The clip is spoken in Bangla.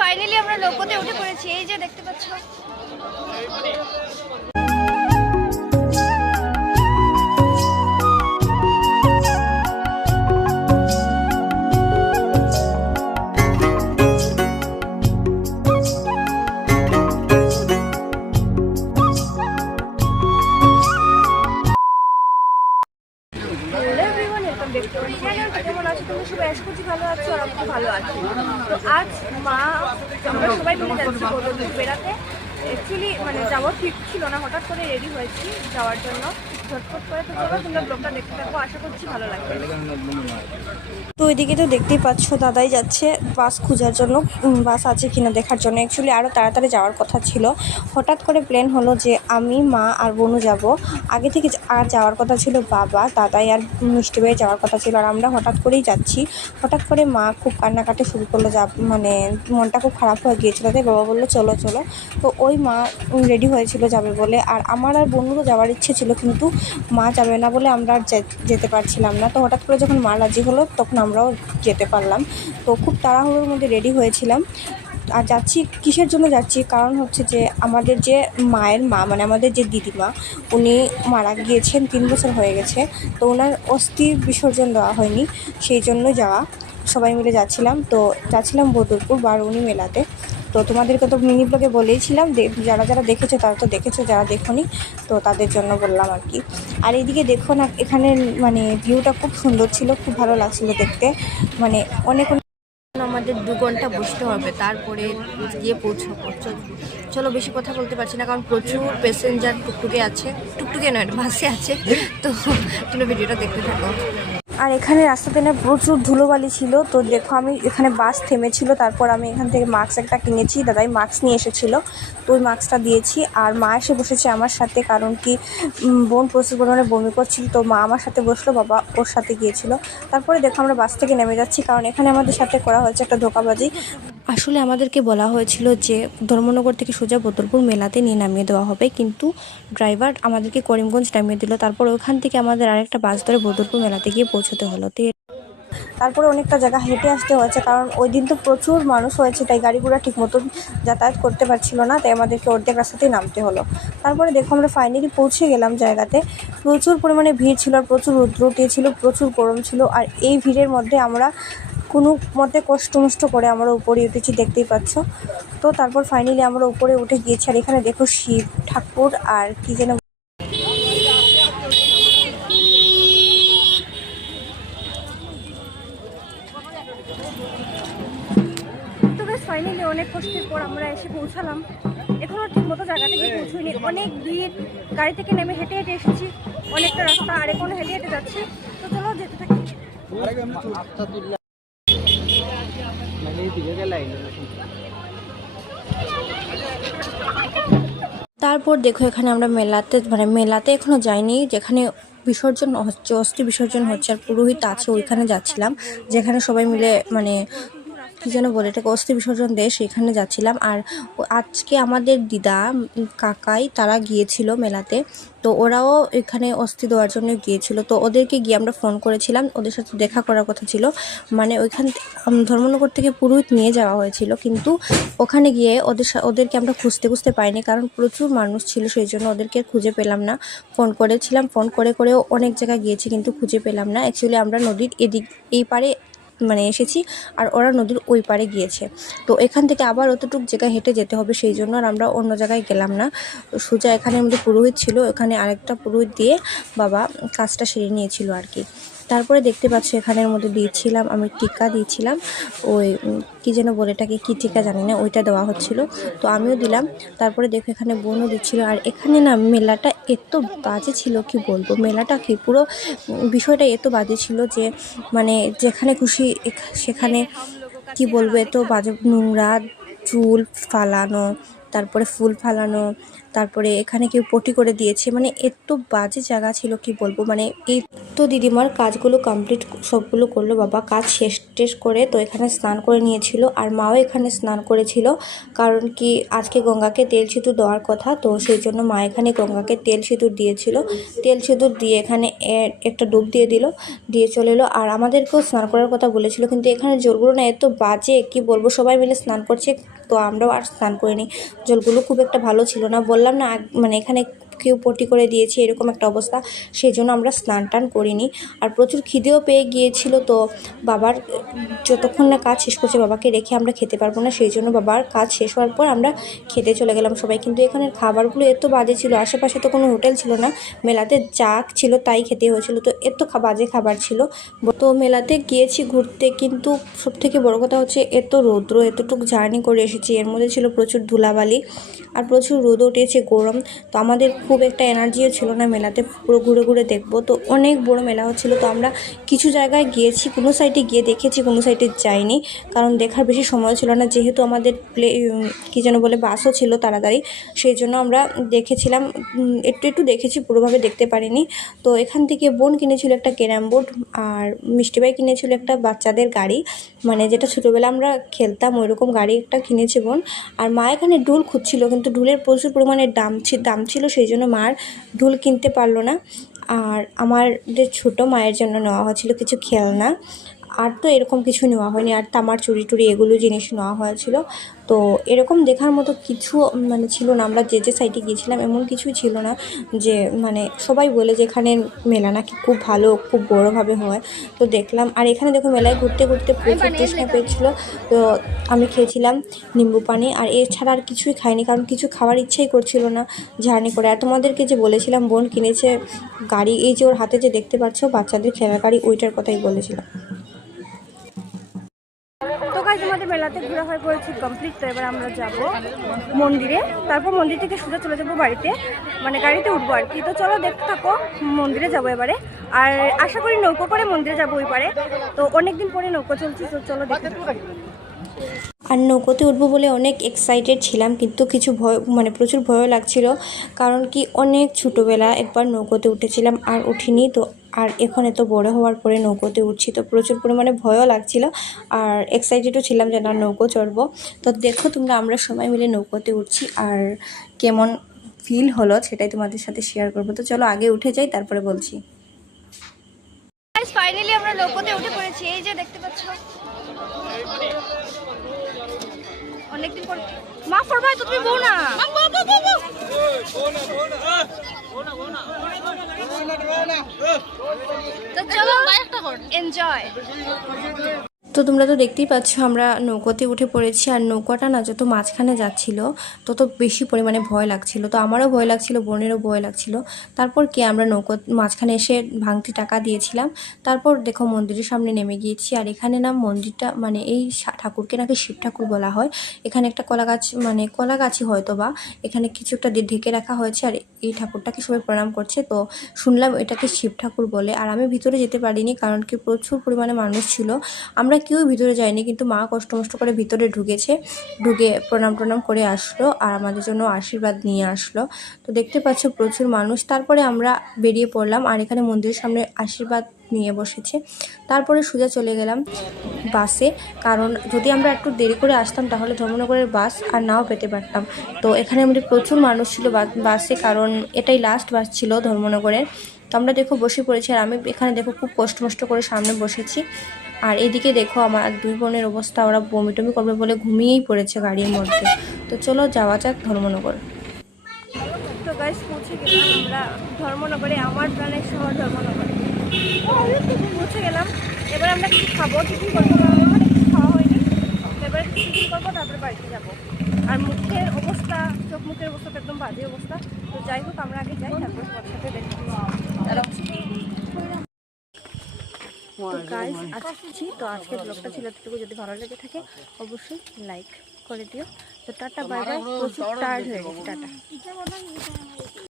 ফাইনালি আমরা লোকোতে উঠে পড়েছি এই যে দেখতে পাচ্ছ। ছিল না হঠাৎ করে রেডি হয়েছি যাওয়ার জন্য। তো তো ওইদিকে তো দেখতেই পাচ্ছ, দাদাই যাচ্ছে বাস খোঁজার জন্য বাস আছে কিনা দেখার জন্য। অ্যাকচুয়ালি আরও তাড়াতাড়ি যাওয়ার কথা ছিল। হঠাৎ করে প্ল্যান হলো যে আমি, মা আর বোনু যাব। আগে থেকে আর যাওয়ার কথা ছিল বাবা, দাদাই আর মিষ্টি ভাই যাওয়ার কথা ছিল। আর আমরা হঠাৎ করেই যাচ্ছি। হঠাৎ করে মা খুব কান্নাকাটি শুরু করল, যা মানে মনটা খুব খারাপ হয়ে গিয়েছিল। তাই বাবা বলল, চলো চলো। তো ওই মা রেডি হয়েছিল যাবে বলে। আর আমার আর বন্ধুরও যাওয়ার ইচ্ছে ছিল, কিন্তু মা যাবে না বলে আমরা আর যেতে পারছিলাম না। তো হঠাৎ করে যখন মা রাজি হলো, তখন আমরাও যেতে পারলাম। তো খুব তাড়াহুড়োর মধ্যে রেডি হয়েছিলাম। আর যাচ্ছি, কিসের জন্য যাচ্ছি? কারণ হচ্ছে যে আমাদের যে মায়ের মা মানে আমাদের যে দিদিমা, উনি মারা গিয়েছেন তিন বছর হয়ে গেছে। তো ওনার অস্থি বিসর্জন দেওয়া হয়নি, সেই জন্য যাওয়া। সবাই মিলে যাচ্ছিলাম। তো যাচ্ছিলাম বদরপুর বারুণী মেলাতে। তো তোমাদেরকে তো মিনি ব্লগে বলেইছিলাম যারা যারা দেখেছ তারা তো দেখেছ, যারা দেখোনি, তো তাদের জন্য বললাম আর কি। আর এইদিকে দেখো না, এখানে মানে ভিউটা খুব সুন্দর ছিল, খুব ভালো লাগছিল দেখতে। মানে অনেক আমাদের দু ঘণ্টা বসতে হবে, তারপরে গিয়ে পৌঁছাবো। চলো বেশি কথা বলতে পারছি না, কারণ প্রচুর প্যাসেঞ্জার টুকটুকে আছে। টুকটুকে নয়, বাসে আছে। তো তুমি ভিডিওটা দেখতে থাকো। আর এখানে রাস্তাতে না প্রচুর ধুলোবালি ছিল। তো দেখো আমি এখানে বাস থেমেছিল, তারপর আমি এখান থেকে মাস্ক একটা কিনেছি, দাদাই মাস্ক নিয়ে এসেছিল। তো ওই মাস্কটা দিয়েছি। আর মা এসে বসেছে আমার সাথে, কারণ কি বোন প্রচুর পরিমাণে বমি করছিল। তো মা আমার সাথে বসল, বাবা ওর সাথে গিয়েছিল। তারপরে দেখো আমরা বাস থেকে নেমে যাচ্ছি, কারণ এখানে আমাদের সাথে করা হয়েছে একটা ধোকাবাজি। আসলে আমাদেরকে বলা হয়েছিল যে ধর্মনগর থেকে সোজা বদরপুর মেলাতে নিয়ে নামিয়ে দেওয়া হবে, কিন্তু ড্রাইভার আমাদেরকে করিমগঞ্জ নামিয়ে দিল। তারপর ওখান থেকে আমাদের আরেকটা বাস ধরে বদরপুর মেলাতে গিয়ে পৌঁছতে হলো। তো তারপরে অনেকটা জায়গা হেঁটে আসতে হয়েছে, কারণ ওই দিন তো প্রচুর মানুষ হয়েছে, তাই গাড়িগুলো ঠিক মতন যাতায়াত করতে পারছিল না, তাই আমাদেরকে অর্ধেক রাস্তাতেই নামতে হলো। তারপরে দেখো আমরা ফাইনালি পৌঁছে গেলাম জায়গাতে। প্রচুর পরিমাণে ভিড় ছিল আর প্রচুর রৌদ্র উঠিয়েছিল প্রচুর গরম ছিল, আর এই ভিড়ের মধ্যে আমরা কোনো মতে কষ্ট মষ্ট করে আমরা উপরে উঠেছি দেখতেই পাচ্ছ। তো তারপর ফাইনালি আমরা উপরে উঠে গিয়েছি, আর এখানে দেখো শিব ঠাকুর আর কি যেন ফাইনালি অনেক কষ্টের পর আমরা এসে পৌঁছালাম। এখনও ঠিক মতো জায়গাতে গিয়ে পৌঁছইনি। অনেক ভিড়, গাড়ি থেকে নেমে হেঁটে হেঁটে এসেছি। অনেকটা রাস্তা, আর এখনও হেঁটে হেঁটে যাচ্ছি। তো চলো যেতে থাকি। তারপর দেখো এখানে আমরা মেলাতে মানে মেলাতে এখনও যাইনি, যেখানে বিসর্জন হচ্ছে, অস্থি বিসর্জন হচ্ছে আর পুরোহিত আছে, ওইখানে যাচ্ছিলাম, যেখানে সবাই মিলে মানে কি যেন বলে, এটাকে অস্থি বিসর্জন দেয় সেখানে যাচ্ছিলাম। আর আজকে আমাদের দিদা কাকাই তারা গিয়েছিল মেলাতে। তো ওরাও এখানে অস্থি দেওয়ার জন্য গিয়েছিল। তো ওদেরকে গিয়ে আমরা ফোন করেছিলাম। ওদের সাথে দেখা করার কথা ছিল। মানে ওইখান ধর্মনগর থেকে পুরোহিত নিয়ে যাওয়া হয়েছিল। কিন্তু ওখানে গিয়ে ওদের ওদেরকে আমরা খুঁজতে খুঁজতে পাইনি। কারণ প্রচুর মানুষ ছিল, সেই জন্য ওদেরকে খুঁজে পেলাম না। ফোন করেছিলাম। ফোন করে করেও অনেক জায়গায় গিয়েছি, কিন্তু খুঁজে পেলাম না। অ্যাকচুয়ালি আমরা নদীর এদিক, এই পারে মানে এসেছি আর ওরা নদীর ওই পারে গিয়েছে। তো এখান থেকে আবার অতটুক জায়গায় হেঁটে যেতে হবে, সেই জন্য আর আমরা অন্য জায়গায় গেলাম না। সোজা এখানে আমাদের পুরোহিত ছিল, এখানে আরেকটা পুরোহিত দিয়ে বাবা কাজটা সেরে নিয়েছিল আর কি। তারপরে দেখতে পাচ্ছ এখানের মধ্যে দিয়েছিলাম, আমি টিকা দিয়েছিলাম। ওই কি যেন বলে এটাকে, কী টিকা জানি না, ওইটা দেওয়া হচ্ছিল। তো আমিও দিলাম, তারপরে দেখো এখানে বোনও দিচ্ছিল। আর এখানে না, মেলাটা এত বাজে ছিল, কি বলব? মেলাটা কি পুরো বিষয়টা এত বাজে ছিল যে মানে যেখানে খুশি সেখানে কি বলব, এত বাজে নোংরা চুল ফালানো, তারপরে ফুল ফালানো তারপরে এখানে কেউ পটি করে দিয়েছে। মানে এত বাজে জায়গা ছিল, কি বলব? মানে এই তো দিদিমার কাজগুলো কমপ্লিট সবগুলো করল, বাবা কাজ শেষ টেস করে তো এখানে স্নান করে নিয়েছিল আর মাও এখানে স্নান করেছিল। কারণ কি আজকে গঙ্গাকে তেল সিঁদুর দেওয়ার কথা, তো সেই জন্য মা এখানে গঙ্গাকে তেল সিঁদুর দিয়েছিল। তেল সিঁদুর দিয়ে এখানে একটা ডুব দিয়ে দিল, দিয়ে চলে এলো। আর আমাদেরকেও স্নান করার কথা বলেছিল, কিন্তু এখানে জলগুলো না এত বাজে, কি বলব? সবাই মিলে স্নান করছে, তো আমরাও আর স্নান করিনি। জলগুলো খুব একটা ভালো ছিল না বললাম না আগ- মানে এখানে কেউ পটি করে দিয়েছে, এরকম একটা অবস্থা। সেই জন্য আমরা স্নান টান করিনি। আর প্রচুর খিদেও পেয়ে গিয়েছিল তো বাবার যতক্ষণ না কাজ শেষ করছে বাবাকে রেখে আমরা খেতে পারব না সেই জন্য বাবার কাজ শেষ হওয়ার পর আমরা খেতে চলে গেলাম সবাই। কিন্তু এখানের খাবারগুলো এত বাজে ছিল, আশেপাশে তো কোনো হোটেল ছিল না, মেলাতে যা ছিল তাই খেতে হয়েছিল। তো এত বাজে খাবার ছিল। তো মেলাতে গিয়েছি ঘুরতে, কিন্তু সব থেকে বড় কথা হচ্ছে এত রৌদ্র, এতটুকু জার্নি করে এসেছি। এর মধ্যে ছিল প্রচুর ধুলাবালি আর প্রচুর রোদ উঠেছে গরম। তো আমাদের খুব একটা এনার্জিও ছিল না মেলাতে, পুরো ঘুরে ঘুরে দেখব। তো অনেক বড় মেলা হচ্ছিল, তো আমরা কিছু জায়গায় গিয়েছি, কোনো সাইডে গিয়ে দেখেছি, কোনো সাইডে যাইনি। কারণ দেখার বেশি সময় ছিল না, যেহেতু আমাদের প্লে কী যেন বলে, বাসও ছিল তাড়াতাড়ি, সেই জন্য আমরা দেখেছিলাম একটু একটু দেখেছি, পুরোভাবে দেখতে পারিনি। তো এখান থেকে বোন কিনেছিল একটা ক্যারাম বোর্ড, আর মিষ্টিবাই কিনেছিল একটা বাচ্চাদের গাড়ি। মানে যেটা ছোটোবেলা আমরা খেলতাম, ওইরকম গাড়ি একটা কিনেছে বোন। আর মা এখানে ডুল খুঁজছিল, কিন্তু ডুলের প্রচুর পরিমাণে দাম দাম ছিল, সেই জন্য মার ধুল কিনতে পারল না। আর আমার যে ছোটো মায়ের জন্য নেওয়া হয়েছিল কিছু খেলনা আর তো এরকম কিছু নেওয়া হয়নি। আর তামার চুরি টুরি এগুলো জিনিস নেওয়া হয়েছিল। তো এরকম দেখার মতো কিছু মানে ছিল না। আমরা যে যে সাইডে গিয়েছিলাম এমন কিছুই ছিল না যে মানে সবাই বলে যে এখানে মেলা নাকি খুব ভালো খুব বড়োভাবে হয়। তো দেখলাম আর এখানে দেখো মেলায় ঘুরতে ঘুরতে প্রচুর তৃষ্ণা পেয়েছিল। তো আমি খেয়েছিলাম নিম্বু পানি আর এছাড়া আর কিছুই খাইনি কারণ কিছু খাওয়ার ইচ্ছাই করছিল না জার্নি করে। আর তোমাদেরকে যে বলেছিলাম বোন কিনেছে গাড়ি এই যে ওর হাতে যে দেখতে পাচ্ছ বাচ্চাদের খেলার গাড়ি ওইটার কথাই বলেছিলাম। কাজ আমাদের মেলাতে ঘোরা হয়ে পড়েছি কমপ্লিট তো এবার আমরা যাব মন্দিরে। তারপর মন্দির থেকে সোজা চলে যাব বাড়িতে। মানে গাড়িতে উঠবো আর কি। তো চলো দেখতে থাকো, মন্দিরে যাব এবারে। আর আশা করি নৌকো করে মন্দিরে যাব ওই পারে। তো অনেকদিন পরে নৌকো চলছে, তো চলো দেখতে থাকো। আর নৌকোতে উঠবো বলে অনেক এক্সাইটেড ছিলাম, কিন্তু কিছু ভয় মানে প্রচুর ভয় লাগছিল, কারণ কি অনেক ছোটোবেলা একবার নৌকোতে উঠেছিলাম আর উঠিনি, তো আর এখন এত বড় হওয়ার পরে নৌকোতে উঠছি, তো প্রচুর পরিমাণে ভয়ও লাগছিল আর এক্সাইটেডও ছিলাম যে না, নৌকো চড়বো। তো দেখো তোমরা, আমরা সবাই মিলে নৌকোতে উঠছি আর কেমন ফিল হলো সেটাই তোমাদের সাথে শেয়ার করব। তো চলো আগে উঠে যাই, তারপরে বলছি। ফাইনালি আমরা নৌকোতে উঠে পড়েছি, এই যে দেখতে পাচ্ছ। অনেকদিন পর মা ফরমাই তো তুমি বউ না। তো চলো এনজয় তো তোমরা তো দেখতেই পাচ্ছ, আমরা নৌকোতে উঠে পড়েছি আর নৌকাটা না যত মাঝখানে যাচ্ছিল, তত বেশি পরিমাণে ভয় লাগছিল। তো আমারও ভয় লাগছিল, বোনেরও ভয় লাগছিল। তারপর কি আমরা নৌকো মাঝখানে এসে ভাঙতি টাকা দিয়েছিলাম। তারপর দেখো মন্দিরের সামনে নেমে গিয়েছি আর এখানে না মন্দিরটা মানে এই ঠাকুরকে নাকি শিব ঠাকুর বলা হয়। এখানে একটা কলা গাছ মানে কলা গাছই হয়তো বা এখানে কিছু একটা ঢেকে রাখা হয়েছে আর এই ঠাকুরটাকে সবাই প্রণাম করছে। তো শুনলাম এটাকে শিব ঠাকুর বলে। আর আমি ভিতরে যেতে পারিনি কারণ কি প্রচুর পরিমাণে মানুষ ছিল। আমরা কেউ ভিতরে যাইনি কিন্তু মা কষ্ট মষ্ট করে ভিতরে ঢুকেছে। ঢুকে প্রণাম প্রণাম করে আসলো আর আমাদের জন্য আশীর্বাদ নিয়ে আসলো। তো দেখতে পাচ্ছ প্রচুর মানুষ। তারপরে আমরা বেরিয়ে পড়লাম আর এখানে মন্দিরের সামনে আশীর্বাদ নিয়ে বসেছে। তারপরে সোজা চলে গেলাম বাসে। কারণ যদি আমরা একটু দেরি করে আসতাম, তাহলে ধর্মনগরের বাস আর নাও পেতে পারতাম। তো এখানে আমাদের প্রচুর মানুষ ছিল বাসে, কারণ এটাই লাস্ট বাস ছিল ধর্মনগরের। তো আমরা দেখো বসে পড়েছি আর আমি এখানে দেখো খুব কষ্ট মষ্ট করে সামনে বসেছি। আর এদিকে দেখো আমার দুই বোনের অবস্থা, ওরা বমি টমি করবে বলে ঘুমিয়েই পড়েছে গাড়ির মধ্যে। তো চলো যাওয়া যাক ধর্মনগর। তো গাইস পৌঁছে গেলাম। আমরা ধর্মনগরে, আমার প্রাণের শহর ধর্মনগরে। পৌঁছে গেলাম। এবার আমরা কিছু খাব? টিফিন করব ওখানে কিছু খাওয়া হয়নি। এবারে টিফিন করব তারপরে বাড়িতে যাব। আর মুখের অবস্থা চোখ মুখের অবস্থা একদম বাজে অবস্থা। তো যাই হোক আমরা আগে যাই তারপর তোমার সাথে দেখি তো গাইস আসছি। তো আজকের ব্লগটা ছিল এতটুকু। যদি ভালো লেগে থাকে অবশ্যই লাইক করে দিও। তো টাটা বাই বাই প্রচুর টায়ার্ড হয়ে গেছে টাটা।